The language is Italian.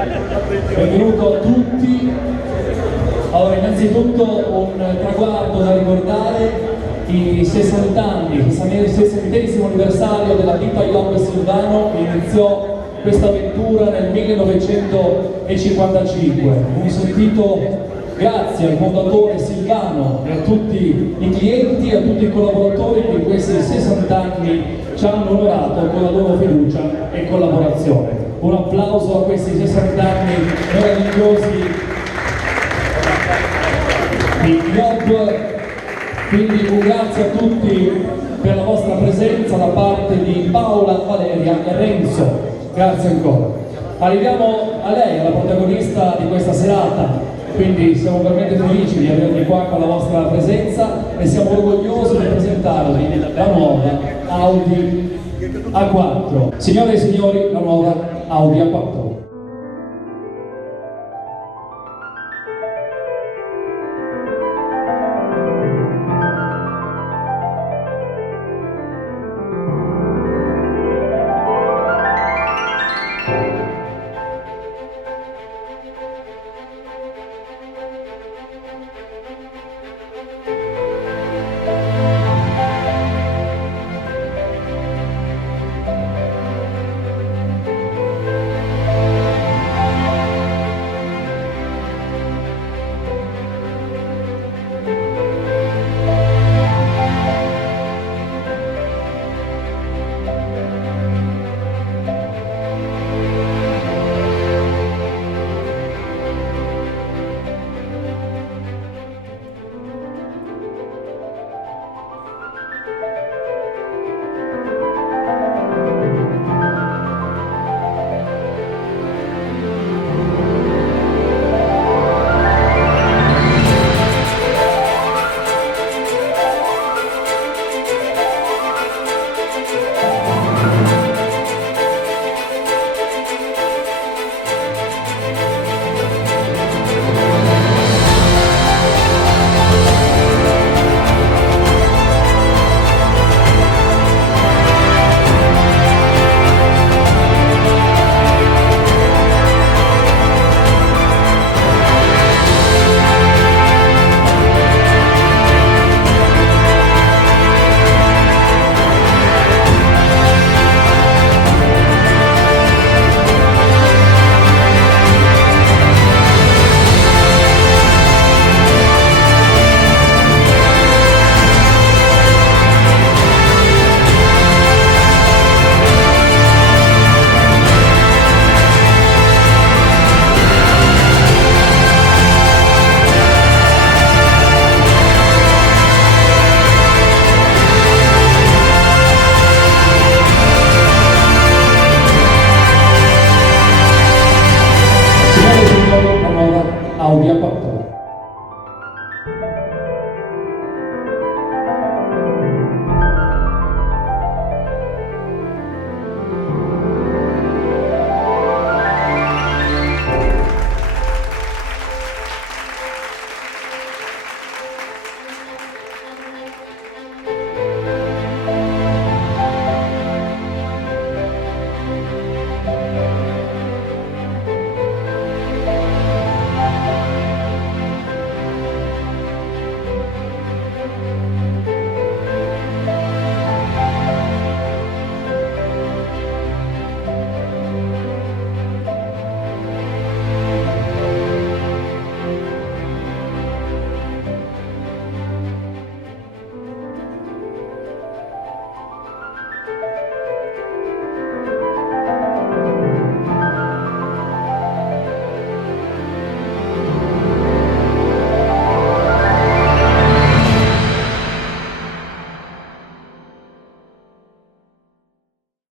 Benvenuto a tutti. Allora, innanzitutto un traguardo da ricordare, i 60 anni, il 60° anniversario della Vita Young Silvano iniziò questa avventura nel 1955. Un sentito grazie al fondatore Silvano e a tutti i clienti e a tutti i collaboratori che in questi 60 anni ci hanno onorato con la loro fiducia e collaborazione. Un applauso a questi 60 anni meravigliosi di Yob. Quindi un grazie a tutti per la vostra presenza da parte di Paola, Valeria e Renzo. Grazie ancora. Arriviamo a lei, alla protagonista di questa serata, quindi siamo veramente felici di avervi qua con la vostra presenza e siamo orgogliosi di presentarvi la nuova Audi A4. Signore e signori, la nuova Audi A4.